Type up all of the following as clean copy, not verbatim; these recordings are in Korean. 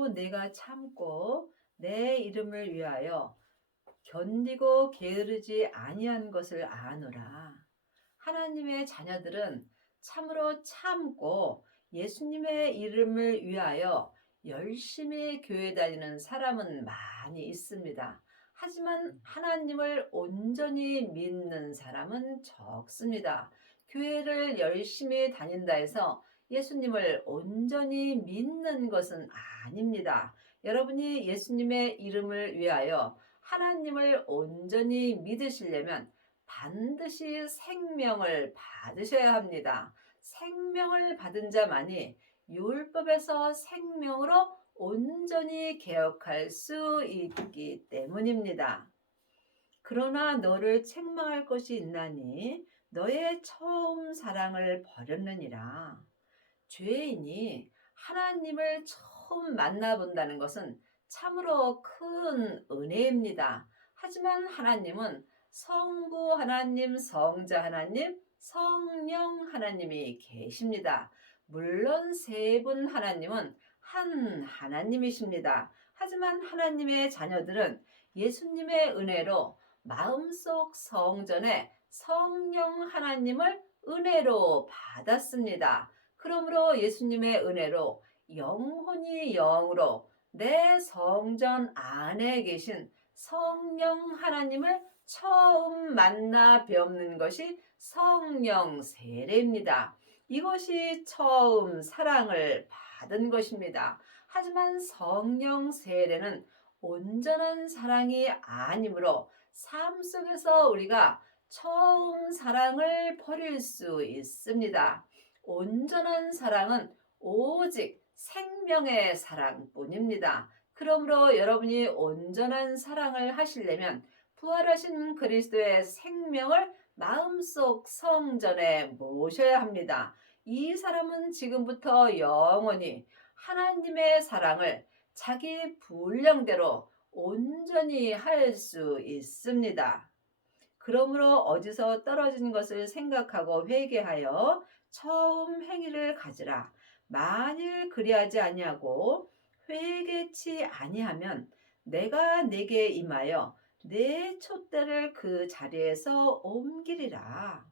그래도 내가 참고 내 이름을 위하여 견디고 게으르지 아니한 것을 아노라. 하나님의 자녀들은 참으로 참고 예수님의 이름을 위하여 열심히 교회 다니는 사람은 많이 있습니다. 하지만 하나님을 온전히 믿는 사람은 적습니다. 교회를 열심히 다닌다 해서 예수님을 온전히 믿는 것은 아닙니다. 여러분이 예수님의 이름을 위하여 하나님을 온전히 믿으시려면 반드시 생명을 받으셔야 합니다. 생명을 받은 자만이 율법에서 생명으로 온전히 개혁할 수 있기 때문입니다. 그러나 너를 책망할 것이 있나니 너의 처음 사랑을 버렸느니라. 죄인이 하나님을 처음 만나본다는 것은 참으로 큰 은혜입니다. 하지만 하나님은 성부 하나님, 성자 하나님, 성령 하나님이 계십니다. 물론 세 분 하나님은 한 하나님이십니다. 하지만 하나님의 자녀들은 예수님의 은혜로 마음속 성전에 성령 하나님을 은혜로 받았습니다. 그러므로 예수님의 은혜로 영혼이 영으로 내 성전 안에 계신 성령 하나님을 처음 만나 뵙는 것이 성령 세례입니다. 이것이 처음 사랑을 받은 것입니다. 하지만 성령 세례는 온전한 사랑이 아니므로 삶 속에서 우리가 처음 사랑을 버릴 수 있습니다. 온전한 사랑은 오직 생명의 사랑뿐입니다. 그러므로 여러분이 온전한 사랑을 하시려면 부활하신 그리스도의 생명을 마음속 성전에 모셔야 합니다. 이 사람은 지금부터 영원히 하나님의 사랑을 자기 분량대로 온전히 할 수 있습니다. 그러므로 어디서 떨어진 것을 생각하고 회개하여 처음 행위를 가지라. 만일 그리하지 아니하고 회개치 아니하면 내가 내게 임하여 내 촛대를 그 자리에서 옮기리라.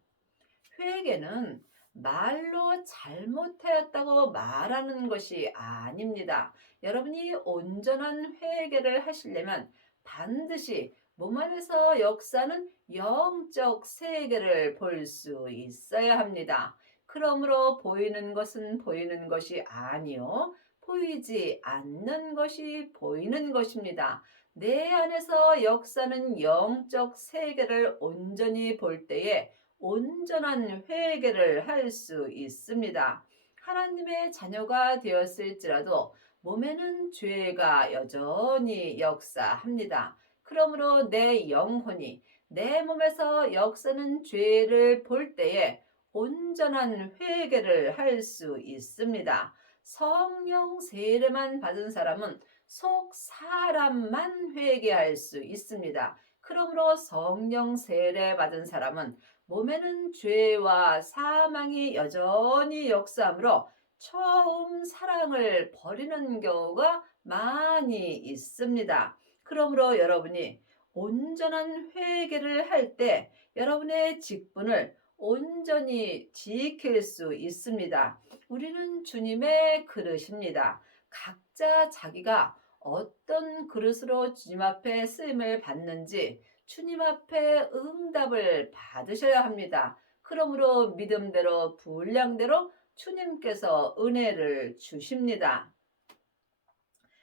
회개는 말로 잘못하였다고 말하는 것이 아닙니다. 여러분이 온전한 회개를 하시려면 반드시 몸 안에서 역사는 영적 세계를 볼 수 있어야 합니다. 그러므로 보이는 것은 보이는 것이 아니요 보이지 않는 것이 보이는 것입니다. 내 안에서 역사는 영적 세계를 온전히 볼 때에 온전한 회개를 할 수 있습니다. 하나님의 자녀가 되었을지라도 몸에는 죄가 여전히 역사합니다. 그러므로 내 영혼이 내 몸에서 역사는 죄를 볼 때에 온전한 회개를 할 수 있습니다. 성령 세례만 받은 사람은 속 사람만 회개할 수 있습니다. 그러므로 성령 세례 받은 사람은 몸에는 죄와 사망이 여전히 역사하므로 처음 사랑을 버리는 경우가 많이 있습니다. 그러므로 여러분이 온전한 회개를 할 때 여러분의 직분을 온전히 지킬 수 있습니다. 우리는 주님의 그릇입니다. 각자 자기가 어떤 그릇으로 주님 앞에 쓰임을 받는지 주님 앞에 응답을 받으셔야 합니다. 그러므로 믿음대로 분량대로 주님께서 은혜를 주십니다.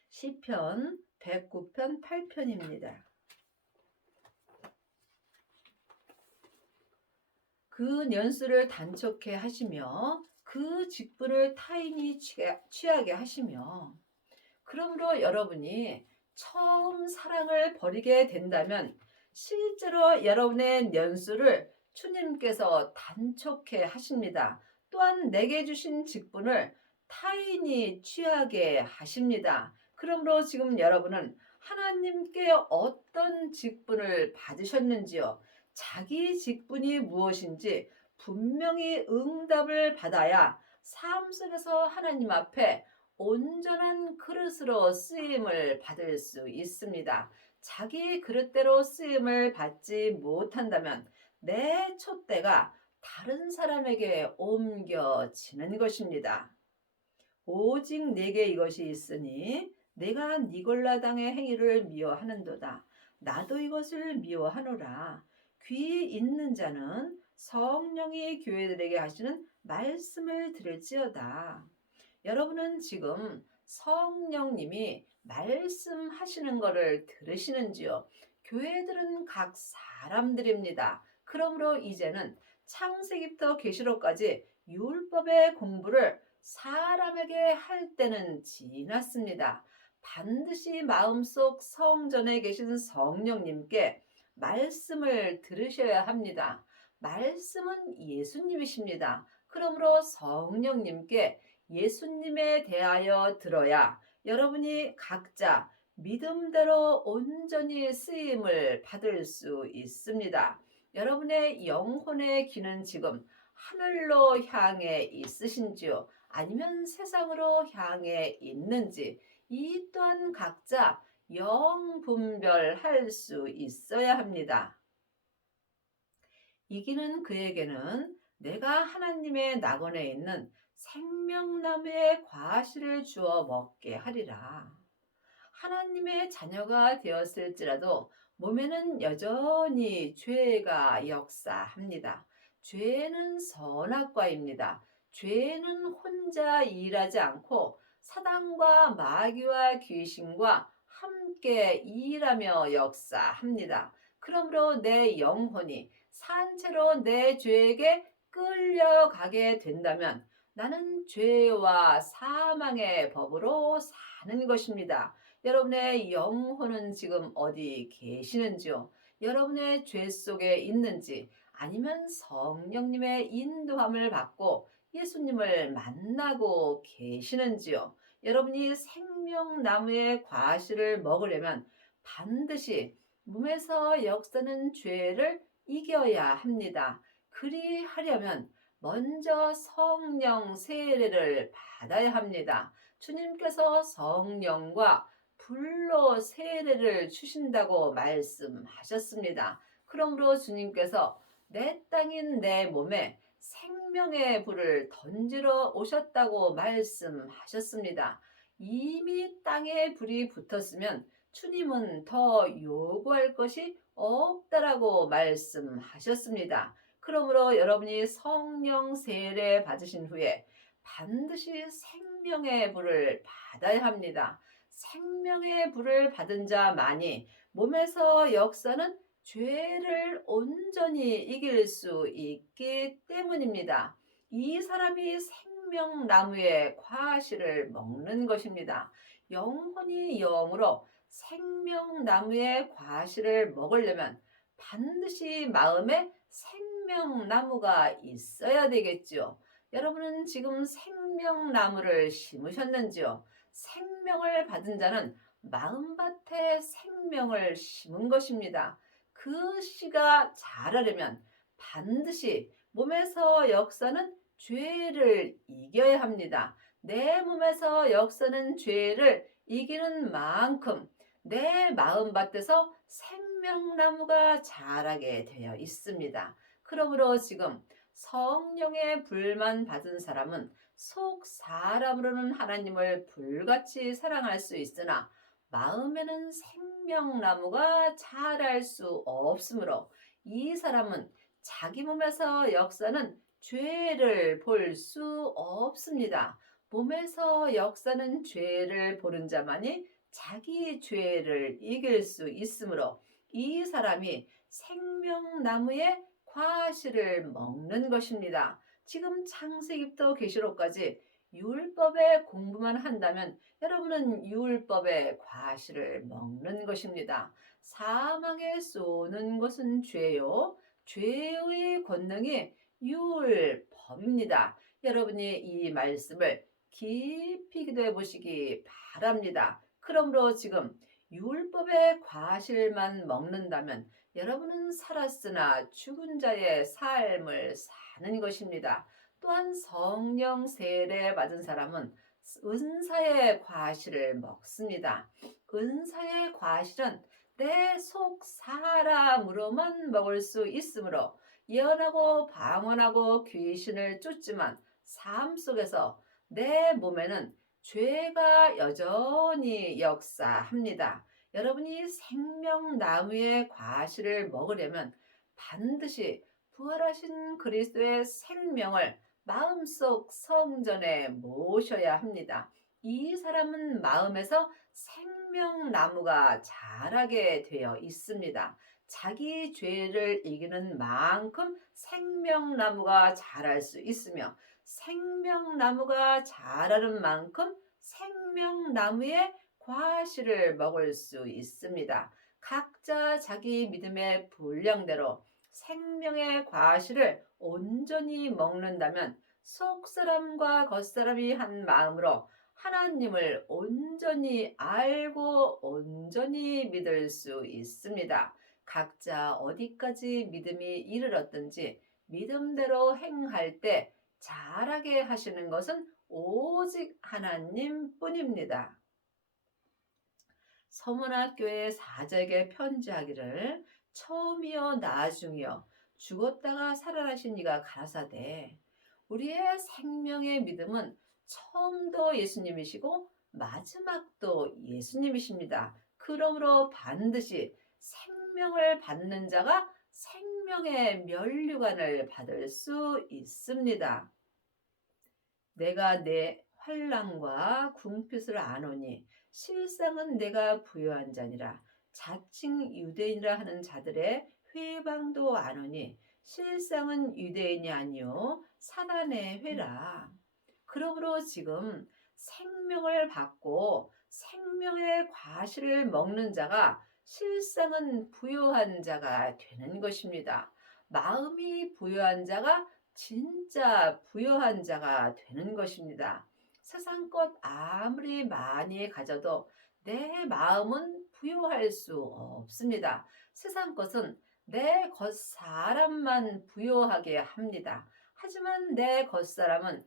시편 109편 8편입니다. 그 년수를 단촉해 하시며 그 직분을 타인이 취하게 하시며 그러므로 여러분이 처음 사랑을 버리게 된다면 실제로 여러분의 년수를 주님께서 단촉해 하십니다. 또한 내게 주신 직분을 타인이 취하게 하십니다. 그러므로 지금 여러분은 하나님께 어떤 직분을 받으셨는지요? 자기 직분이 무엇인지 분명히 응답을 받아야 삶 속에서 하나님 앞에 온전한 그릇 그릇으로 쓰임을 받을 수 있습니다. 자기 그릇대로 쓰임을 받지 못한다면 내 촛대가 다른 사람에게 옮겨지는 것입니다. 오직 내게 이것이 있으니 내가 니골라당의 행위를 미워하는도다. 나도 이것을 미워하노라. 귀 있는 자는 성령이 교회들에게 하시는 말씀을 들을지어다. 여러분은 지금 성령님이 말씀하시는 것을 들으시는지요? 교회들은 각 사람들입니다. 그러므로 이제는 창세기부터 계시록까지 율법의 공부를 사람에게 할 때는 지났습니다. 반드시 마음속 성전에 계신 성령님께 말씀을 들으셔야 합니다. 말씀은 예수님이십니다. 그러므로 성령님께 예수님에 대하여 들어야 여러분이 각자 믿음대로 온전히 쓰임을 받을 수 있습니다. 여러분의 영혼의 길은 지금 하늘로 향해 있으신지요? 아니면 세상으로 향해 있는지 이 또한 각자 영분별할 수 있어야 합니다. 이기는 그에게는 내가 하나님의 낙원에 있는 생명나무의 과실을 주어 먹게 하리라. 하나님의 자녀가 되었을지라도 몸에는 여전히 죄가 역사합니다. 죄는 선악과입니다. 죄는 혼자 일하지 않고 사단과 마귀와 귀신과 함께 일하며 역사합니다. 그러므로 내 영혼이 산채로 내 죄에게 끌려가게 된다면 나는 죄와 사망의 법으로 사는 것입니다. 여러분의 영혼은 지금 어디 계시는지요? 여러분의 죄 속에 있는지 아니면 성령님의 인도함을 받고 예수님을 만나고 계시는지요? 여러분이 생명나무의 과실을 먹으려면 반드시 몸에서 역사는 죄를 이겨야 합니다. 그리하려면 먼저 성령 세례를 받아야 합니다. 주님께서 성령과 불로 세례를 주신다고 말씀하셨습니다. 그러므로 주님께서 내 땅인 내 몸에 생명의 불을 던지러 오셨다고 말씀하셨습니다. 이미 땅에 불이 붙었으면 주님은 더 요구할 것이 없다라고 말씀하셨습니다. 그러므로 여러분이 성령 세례 받으신 후에 반드시 생명의 불을 받아야 합니다. 생명의 불을 받은 자만이 몸에서 역사는 죄를 온전히 이길 수 있기 때문입니다. 이 사람이 생명나무의 과실을 먹는 것입니다. 영혼이 영으로 생명나무의 과실을 먹으려면 반드시 마음에 생명나무가 있어야 되겠지요. 여러분은 지금 생명나무를 심으셨는지요? 생명을 받은 자는 마음밭에 생명을 심은 것입니다. 그 씨가 자라려면 반드시 몸에서 역사는 죄를 이겨야 합니다. 내 몸에서 역사는 죄를 이기는 만큼 내 마음밭에서 생명나무가 자라게 되어 있습니다. 그러므로 지금 성령의 불만 받은 사람은 속 사람으로는 하나님을 불같이 사랑할 수 있으나 마음에는 생명나무가 자랄 수 없으므로 이 사람은 자기 몸에서 역사는 죄를 볼 수 없습니다. 몸에서 역사는 죄를 보는 자만이 자기 죄를 이길 수 있으므로 이 사람이 생명나무의 과실을 먹는 것입니다. 지금 창세기부터 계시록까지 율법의 공부만 한다면 여러분은 율법의 과실을 먹는 것입니다. 사망에 쏘는 것은 죄요. 죄의 권능이 율법입니다. 여러분이 이 말씀을 깊이 기도해 보시기 바랍니다. 그러므로 지금 율법의 과실만 먹는다면 여러분은 살았으나 죽은 자의 삶을 사는 것입니다. 또한 성령 세례 받은 사람은 은사의 과실을 먹습니다. 은사의 과실은 내 속 사람으로만 먹을 수 있으므로 예언하고 방언하고 귀신을 쫓지만 삶 속에서 내 몸에는 죄가 여전히 역사합니다. 여러분이 생명나무의 과실을 먹으려면 반드시 부활하신 그리스도의 생명을 마음속 성전에 모셔야 합니다. 이 사람은 마음에서 생명나무가 자라게 되어 있습니다. 자기 죄를 이기는 만큼 생명나무가 자랄 수 있으며 생명나무가 자라는 만큼 생명나무의 과실을 먹을 수 있습니다. 각자 자기 믿음의 분량대로 생명의 과실을 온전히 먹는다면 속사람과 겉사람이 한 마음으로 하나님을 온전히 알고 온전히 믿을 수 있습니다. 각자 어디까지 믿음이 이르렀든지 믿음대로 행할 때 잘하게 하시는 것은 오직 하나님뿐입니다. 서문학교의 사자에게 편지하기를 처음이요 나중이요 죽었다가 살아나신 이가 가라사대 우리의 생명의 믿음은 처음도 예수님이시고 마지막도 예수님이십니다. 그러므로 반드시 생명을 받는 자가 생명의 면류관을 받을 수 있습니다. 내가 내 환난과 궁핍을 아노니 실상은 내가 부요한 자니라. 자칭 유대인이라 하는 자들의 회방도 아노니 실상은 유대인이 아니요 사단의 회라. 그러므로 지금 생명을 받고 생명의 과실을 먹는 자가 실상은 부요한 자가 되는 것입니다. 마음이 부요한 자가 진짜 부요한 자가 되는 것입니다. 세상 것 아무리 많이 가져도 내 마음은 부요할 수 없습니다. 세상 것은 내 겉사람만 부요하게 합니다. 하지만 내 겉사람은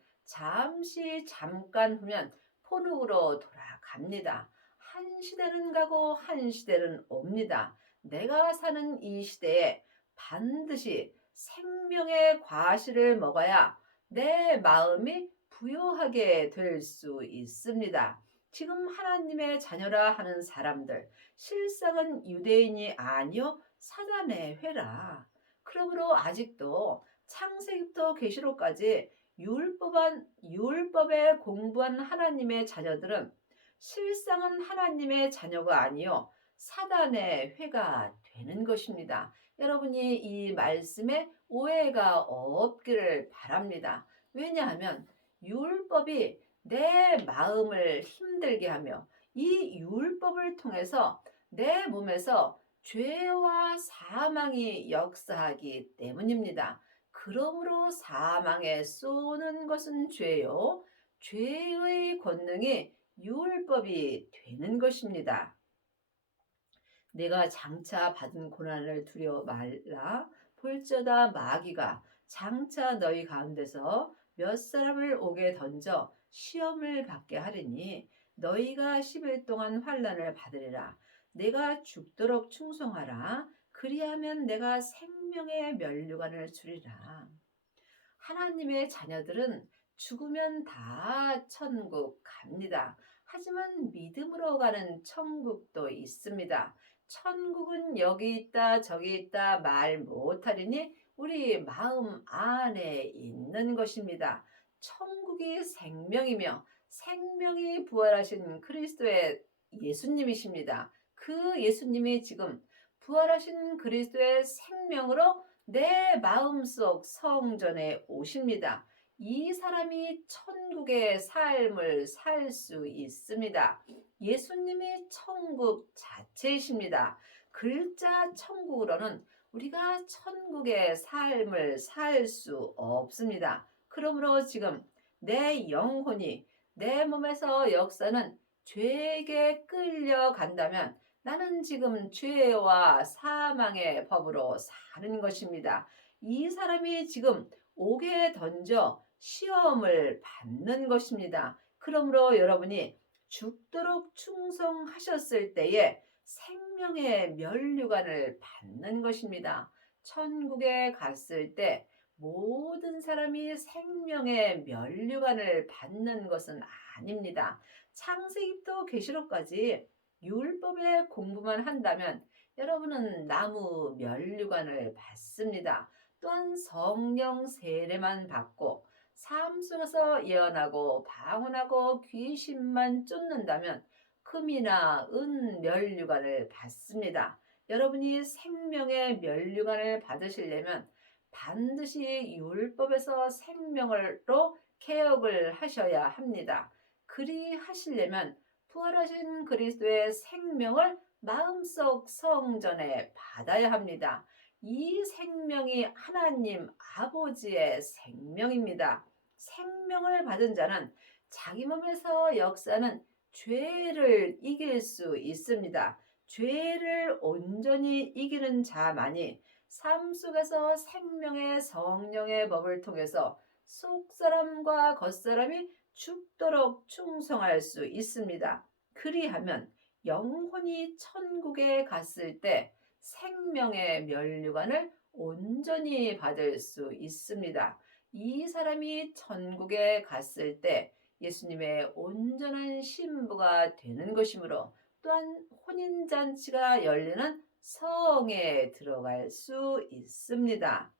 잠깐 후면 포룩으로 돌아갑니다. 한 시대는 가고 한 시대는 옵니다. 내가 사는 이 시대에 반드시 생명의 과실을 먹어야 내 마음이 부요하게 될 수 있습니다. 지금 하나님의 자녀라 하는 사람들, 실상은 유대인이 아니요 사단의 회라. 그러므로 아직도 창세기부터 계시록까지 율법에 공부한 하나님의 자녀들은 실상은 하나님의 자녀가 아니요 사단의 회가 되는 것입니다. 여러분이 이 말씀에 오해가 없기를 바랍니다. 왜냐하면 율법이 내 마음을 힘들게 하며 이 율법을 통해서 내 몸에서 죄와 사망이 역사하기 때문입니다. 그러므로 사망에 쏘는 것은 죄요. 죄의 권능이 율법이 되는 것입니다. 내가 장차 받은 고난을 두려워 말라. 볼지어다 마귀가 장차 너희 가운데서 몇 사람을 옥에 던져 시험을 받게 하리니 너희가 10일 동안 환난을 받으리라. 내가 죽도록 충성하라. 그리하면 내가 생명의 면류관을 주리라. 하나님의 자녀들은 죽으면 다 천국 갑니다. 하지만 믿음으로 가는 천국도 있습니다. 천국은 여기 있다 저기 있다 말 못하리니 우리 마음 안에 있는 것입니다. 천국이 생명이며 생명이 부활하신 그리스도의 예수님이십니다. 그 예수님이 지금 부활하신 그리스도의 생명으로 내 마음속 성전에 오십니다. 이 사람이 천국의 삶을 살 수 있습니다. 예수님이 천국 자체이십니다. 글자 천국으로는 우리가 천국의 삶을 살 수 없습니다. 그러므로 지금 내 영혼이 내 몸에서 역사는 죄에게 끌려간다면 나는 지금 죄와 사망의 법으로 사는 것입니다. 이 사람이 지금 옥에 던져 시험을 받는 것입니다. 그러므로 여러분이 죽도록 충성하셨을 때에 생명의 면류관을 받는 것입니다. 천국에 갔을 때 모든 사람이 생명의 면류관을 받는 것은 아닙니다. 창세기부터 계시록까지 율법의 공부만 한다면 여러분은 나무 면류관을 받습니다. 또한 성령 세례만 받고 삶 속에서 예언하고 방언하고 귀신만 쫓는다면 금이나 은 면류관을 받습니다. 여러분이 생명의 면류관을 받으시려면 반드시 율법에서 생명으로 개혁을 하셔야 합니다. 그리 하시려면 부활하신 그리스도의 생명을 마음속 성전에 받아야 합니다. 이 생명이 하나님 아버지의 생명입니다. 생명을 받은 자는 자기 몸에서 역사는 죄를 이길 수 있습니다. 죄를 온전히 이기는 자만이 삶 속에서 생명의 성령의 법을 통해서 속사람과 겉사람이 죽도록 충성할 수 있습니다. 그리하면 영혼이 천국에 갔을 때 생명의 면류관을 온전히 받을 수 있습니다. 이 사람이 천국에 갔을 때 예수님의 온전한 신부가 되는 것이므로 또한 혼인잔치가 열리는 성에 들어갈 수 있습니다.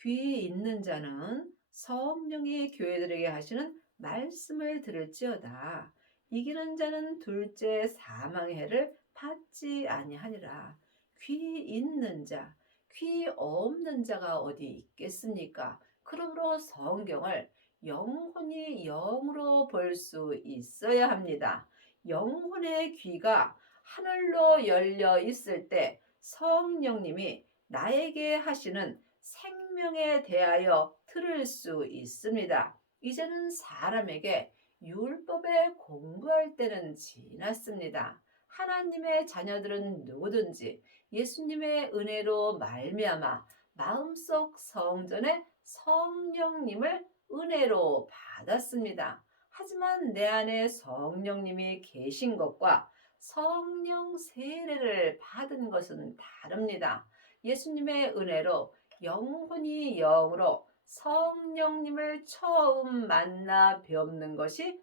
귀 있는 자는 성령이 교회들에게 하시는 말씀을 들을지어다. 이기는 자는 둘째 사망의 해를 받지 아니하니라. 귀 있는 자, 귀 없는 자가 어디 있겠습니까? 그러므로 성경을 영혼이 영으로 볼 수 있어야 합니다. 영혼의 귀가 하늘로 열려 있을 때 성령님이 나에게 하시는 생명에 대하여 들을 수 있습니다. 이제는 사람에게 율법에 공부할 때는 지났습니다. 하나님의 자녀들은 누구든지 예수님의 은혜로 말미암아 마음속 성전에 성령님을 은혜로 받았습니다. 하지만 내 안에 성령님이 계신 것과 성령 세례를 받은 것은 다릅니다. 예수님의 은혜로 영혼이 영으로 성령님을 처음 만나 뵙는 것이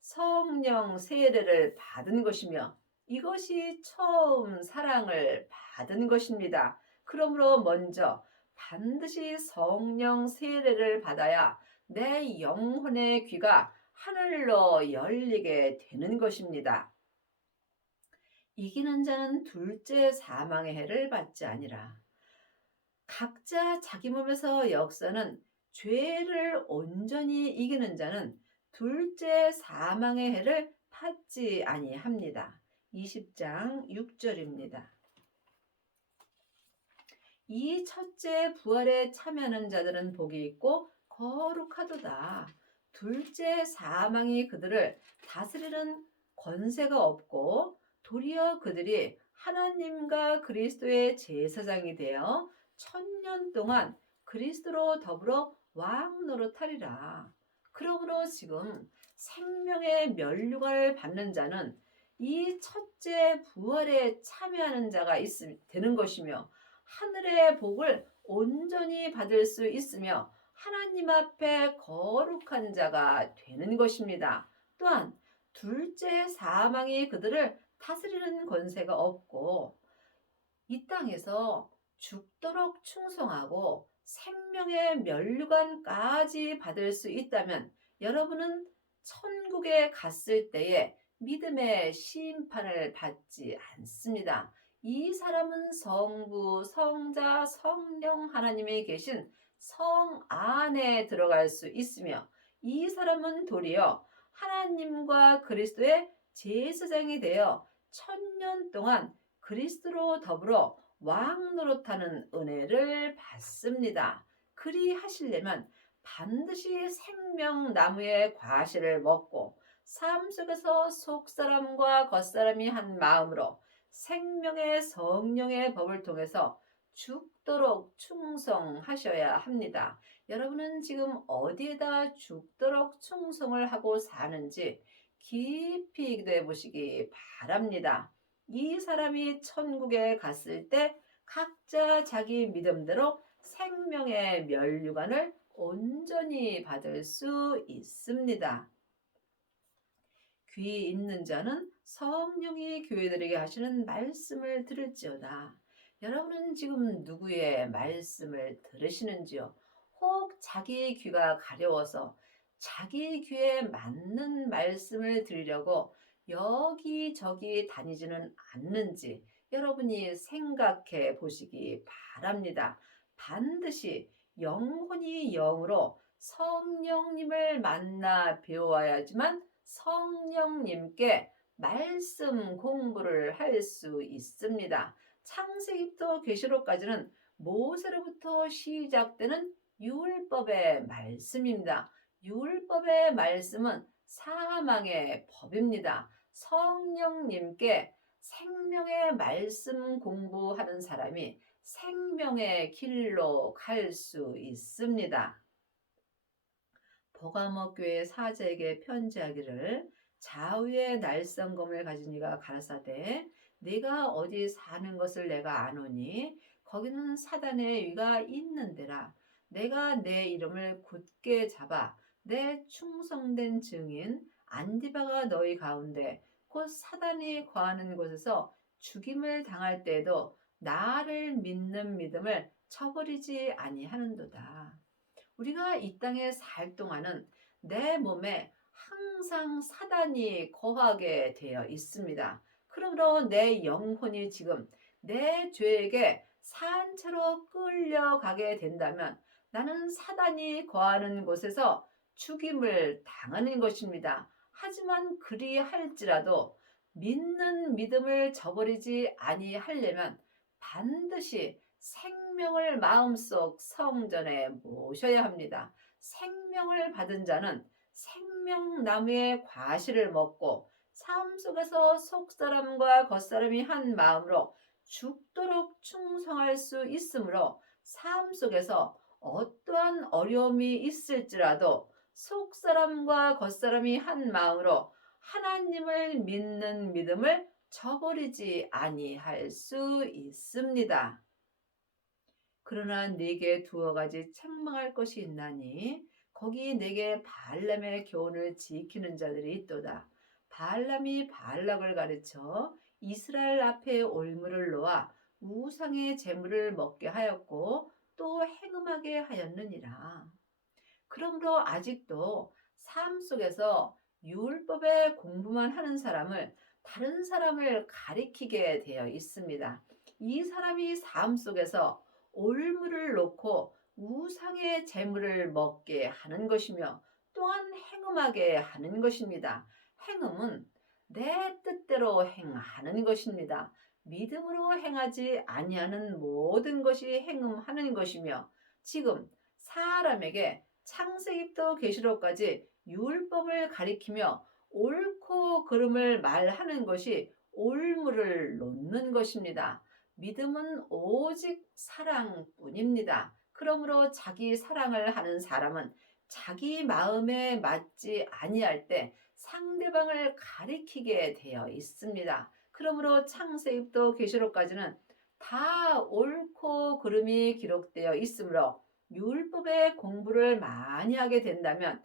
성령 세례를 받은 것이며 이것이 처음 사랑을 받은 것입니다. 그러므로 먼저 반드시 성령 세례를 받아야 내 영혼의 귀가 하늘로 열리게 되는 것입니다. 이기는 자는 둘째 사망의 해를 받지 아니라. 각자 자기 몸에서 역사는 죄를 온전히 이기는 자는 둘째 사망의 해를 받지 아니합니다. 20장 6절입니다. 이 첫째 부활에 참여하는 자들은 복이 있고 거룩하도다. 둘째 사망이 그들을 다스리는 권세가 없고 도리어 그들이 하나님과 그리스도의 제사장이 되어 1000년 동안 그리스도로 더불어 왕 노릇하리라. 그러므로 지금 생명의 면류관을 받는 자는 이 첫째 부활에 참여하는 자가 되는 것이며 하늘의 복을 온전히 받을 수 있으며 하나님 앞에 거룩한 자가 되는 것입니다. 또한 둘째 사망이 그들을 다스리는 권세가 없고 이 땅에서 죽도록 충성하고 생명의 면류관까지 받을 수 있다면 여러분은 천국에 갔을 때에 믿음의 심판을 받지 않습니다. 이 사람은 성부, 성자, 성령 하나님이 계신 성 안에 들어갈 수 있으며 이 사람은 도리어 하나님과 그리스도의 제사장이 되어 1000년 동안 그리스도로 더불어 왕 노릇하는 은혜를 받습니다. 그리 하시려면 반드시 생명나무의 과실을 먹고 삶 속에서 속사람과 겉사람이 한 마음으로 생명의 성령의 법을 통해서 죽도록 충성하셔야 합니다. 여러분은 지금 어디에다 죽도록 충성을 하고 사는지 깊이 기도해 보시기 바랍니다. 이 사람이 천국에 갔을 때 각자 자기 믿음대로 생명의 면류관을 온전히 받을 수 있습니다. 귀 있는 자는 성령이 교회들에게 하시는 말씀을 들을지어다. 여러분은 지금 누구의 말씀을 들으시는지요? 혹 자기 귀가 가려워서 자기 귀에 맞는 말씀을 들으려고 여기저기 다니지는 않는지 여러분이 생각해 보시기 바랍니다. 반드시 영혼이 영으로 성령님을 만나 배워야지만 성령님께 말씀 공부를 할 수 있습니다. 창세기부터 계시록까지는 모세로부터 시작되는 율법의 말씀입니다. 율법의 말씀은 사망의 법입니다. 성령님께 생명의 말씀 공부하는 사람이 생명의 길로 갈 수 있습니다. 버가모 교회 사제에게 편지하기를 좌우의 날성검을 가진 이가 가라사대 네가 어디 사는 것을 내가 아노니 거기는 사단의 위가 있는 데라. 내가 내 이름을 굳게 잡아 내 충성된 증인 안디바가 너희 가운데 곧 사단이 거하는 곳에서 죽임을 당할 때에도 나를 믿는 믿음을 저버리지 아니하는도다. 우리가 이 땅에 살 동안은 내 몸에 항상 사단이 거하게 되어 있습니다. 그러므로 내 영혼이 지금 내 죄에게 산채로 끌려가게 된다면 나는 사단이 거하는 곳에서 죽임을 당하는 것입니다. 하지만 그리할지라도 믿는 믿음을 저버리지 아니하려면 반드시 생명을 마음속 성전에 모셔야 합니다. 생명을 받은 자는 생명나무의 과실을 먹고 삶 속에서 속사람과 겉사람이 한 마음으로 죽도록 충성할 수 있으므로 삶 속에서 어떠한 어려움이 있을지라도 속사람과 겉사람이 한 마음으로 하나님을 믿는 믿음을 저버리지 아니할 수 있습니다. 그러나 네게 두어 가지 책망할 것이 있나니 거기 네게 발람의 교훈을 지키는 자들이 있도다. 발람이 발락을 가르쳐 이스라엘 앞에 올무를 놓아 우상의 제물을 먹게 하였고 또 행음하게 하였느니라. 그러므로 아직도 삶 속에서 율법의 공부만 하는 사람을 다른 사람을 가리키게 되어 있습니다. 이 사람이 삶 속에서 올무를 놓고 우상의 재물을 먹게 하는 것이며 또한 행음하게 하는 것입니다. 행음은 내 뜻대로 행하는 것입니다. 믿음으로 행하지 아니하는 모든 것이 행음하는 것이며 지금 사람에게 창세기부터 계시록까지 율법을 가리키며 옳고 그름을 말하는 것이 올무를 놓는 것입니다. 믿음은 오직 사랑뿐입니다. 그러므로 자기 사랑을 하는 사람은 자기 마음에 맞지 아니할 때 상대방을 가리키게 되어 있습니다. 그러므로 창세기부터 계시록까지는 다 옳고 그름이 기록되어 있으므로 율법의 공부를 많이 하게 된다면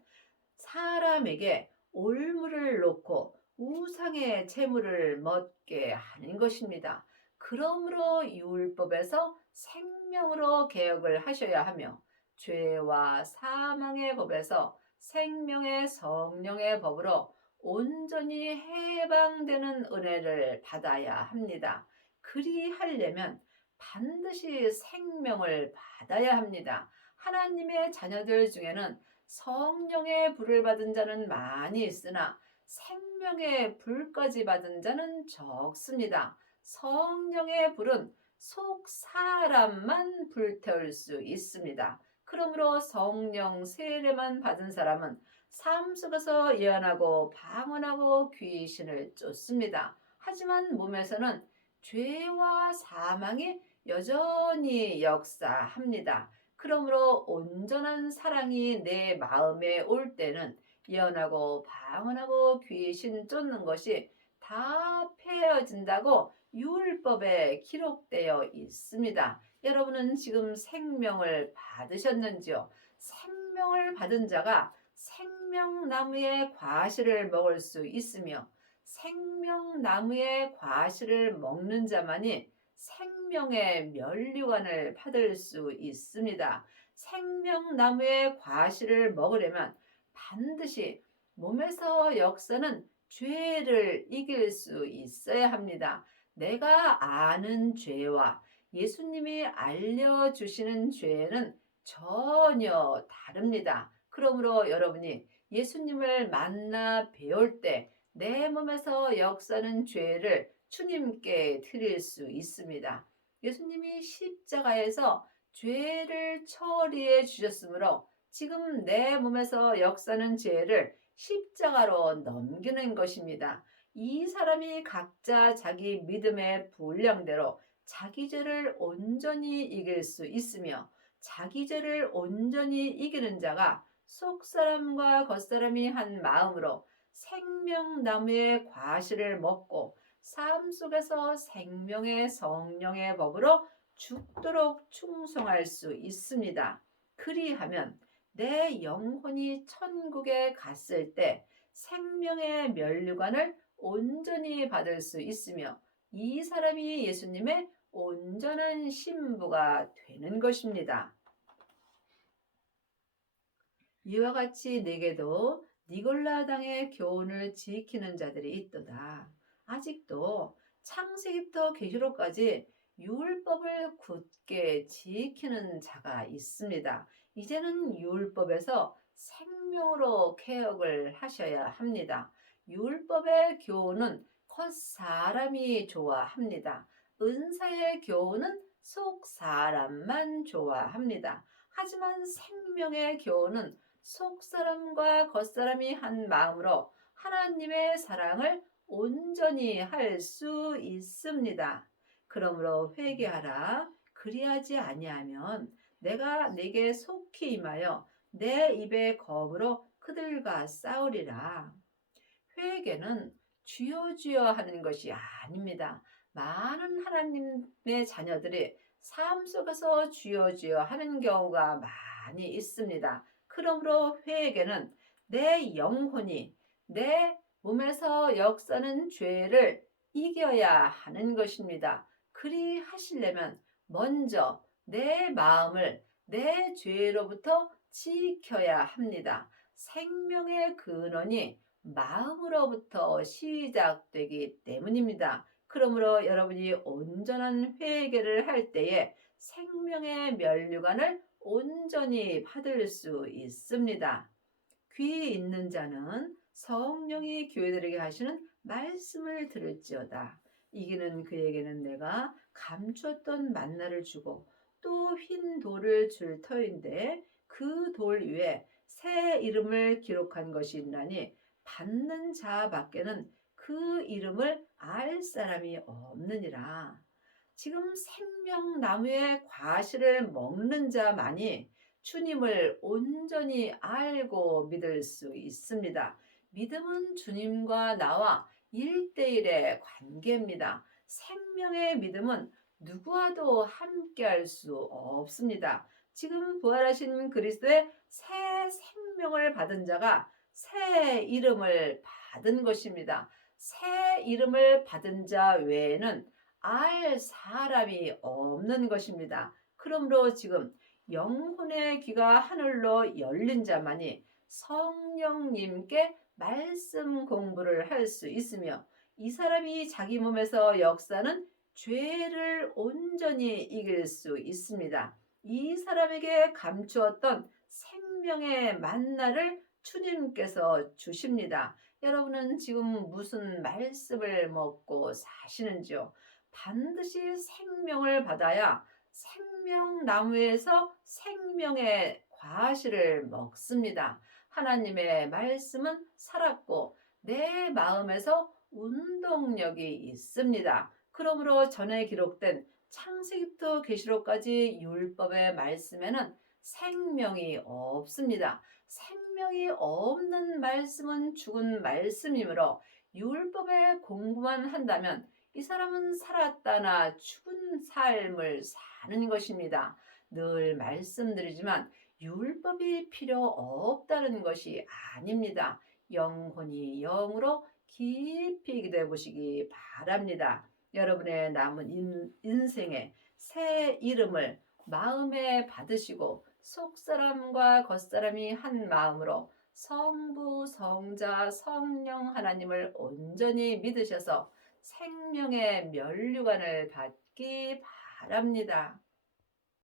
사람에게 올무를 놓고 우상의 재물을 먹게 하는 것입니다. 그러므로 율법에서 생명으로 개혁을 하셔야 하며 죄와 사망의 법에서 생명의 성령의 법으로 온전히 해방되는 은혜를 받아야 합니다. 그리하려면 반드시 생명을 받아야 합니다. 하나님의 자녀들 중에는 성령의 불을 받은 자는 많이 있으나 생명의 불까지 받은 자는 적습니다. 성령의 불은 속 사람만 불태울 수 있습니다. 그러므로 성령 세례만 받은 사람은 삶 속에서 예언하고 방언하고 귀신을 쫓습니다. 하지만 몸에서는 죄와 사망이 여전히 역사합니다. 그러므로 온전한 사랑이 내 마음에 올 때는 예언하고 방언하고 귀신 쫓는 것이 다 폐해진다고 율법에 기록되어 있습니다. 여러분은 지금 생명을 받으셨는지요? 생명을 받은 자가 생명나무의 과실을 먹을 수 있으며 생명나무의 과실을 먹는 자만이 생명의 면류관을 받을 수 있습니다. 생명나무의 과실을 먹으려면 반드시 몸에서 역사는 죄를 이길 수 있어야 합니다. 내가 아는 죄와 예수님이 알려주시는 죄는 전혀 다릅니다. 그러므로 여러분이 예수님을 만나 배울 때 내 몸에서 역사는 죄를 주님께 드릴 수 있습니다. 예수님이 십자가에서 죄를 처리해 주셨으므로 지금 내 몸에서 역사는 죄를 십자가로 넘기는 것입니다. 이 사람이 각자 자기 믿음의 분량대로 자기 죄를 온전히 이길 수 있으며 자기 죄를 온전히 이기는 자가 속사람과 겉사람이 한 마음으로 생명나무의 과실을 먹고 삶 속에서 생명의 성령의 법으로 죽도록 충성할 수 있습니다. 그리하면 내 영혼이 천국에 갔을 때 생명의 면류관을 온전히 받을 수 있으며 이 사람이 예수님의 온전한 신부가 되는 것입니다. 이와 같이 내게도 니골라당의 교훈을 지키는 자들이 있도다. 아직도 창세기부터 계시록까지 율법을 굳게 지키는 자가 있습니다. 이제는 율법에서 생명으로 개혁을 하셔야 합니다. 율법의 교훈은 겉사람이 좋아합니다. 은사의 교훈은 속사람만 좋아합니다. 하지만 생명의 교훈은 속사람과 겉사람이 한 마음으로 하나님의 사랑을 온전히 할 수 있습니다. 그러므로 회개하라. 그리하지 아니하면 내가 네게 속히 임하여 내 입의 검으로 그들과 싸우리라. 회개는 주여 주여 하는 것이 아닙니다. 많은 하나님의 자녀들이 삶 속에서 주여 주여 하는 경우가 많이 있습니다. 그러므로 회개는 내 영혼이 내 몸에서 역사는 죄를 이겨야 하는 것입니다. 그리하시려면 먼저 내 마음을 내 죄로부터 지켜야 합니다. 생명의 근원이 마음으로부터 시작되기 때문입니다. 그러므로 여러분이 온전한 회개를 할 때에 생명의 면류관을 온전히 받을 수 있습니다. 귀 있는 자는 성령이 교회들에게 하시는 말씀을 들을지어다. 이기는 그에게는 내가 감추었던 만나를 주고 또 흰 돌을 줄 터인데 그 돌 위에 새 이름을 기록한 것이 있나니 받는 자밖에는 그 이름을 알 사람이 없느니라. 지금 생명나무의 과실을 먹는 자만이 주님을 온전히 알고 믿을 수 있습니다. 믿음은 주님과 나와 1대1의 관계입니다. 생명의 믿음은 누구와도 함께할 수 없습니다. 지금 부활하신 그리스도의 새 생명을 받은 자가 새 이름을 받은 것입니다. 새 이름을 받은 자 외에는 알 사람이 없는 것입니다. 그러므로 지금 영혼의 귀가 하늘로 열린 자만이 성령님께 말씀 공부를 할 수 있으며 이 사람이 자기 몸에서 역사는 죄를 온전히 이길 수 있습니다. 이 사람에게 감추었던 생명의 만나를 주님께서 주십니다. 여러분은 지금 무슨 말씀을 먹고 사시는지요? 반드시 생명을 받아야 생명나무에서 생명의 과실을 먹습니다. 하나님의 말씀은 살았고 내 마음에서 운동력이 있습니다. 그러므로 전에 기록된 창세기부터 계시록까지 율법의 말씀에는 생명이 없습니다. 생명이 없는 말씀은 죽은 말씀이므로 율법의 공부만 한다면 이 사람은 살았다나 죽은 삶을 사는 것입니다. 늘 말씀드리지만 율법이 필요 없다는 것이 아닙니다. 영혼이 영으로 깊이 기도해 보시기 바랍니다. 여러분의 남은 인생에 새 이름을 마음에 받으시고 속사람과 겉사람이 한 마음으로 성부, 성자, 성령 하나님을 온전히 믿으셔서 생명의 면류관을 받기 바랍니다.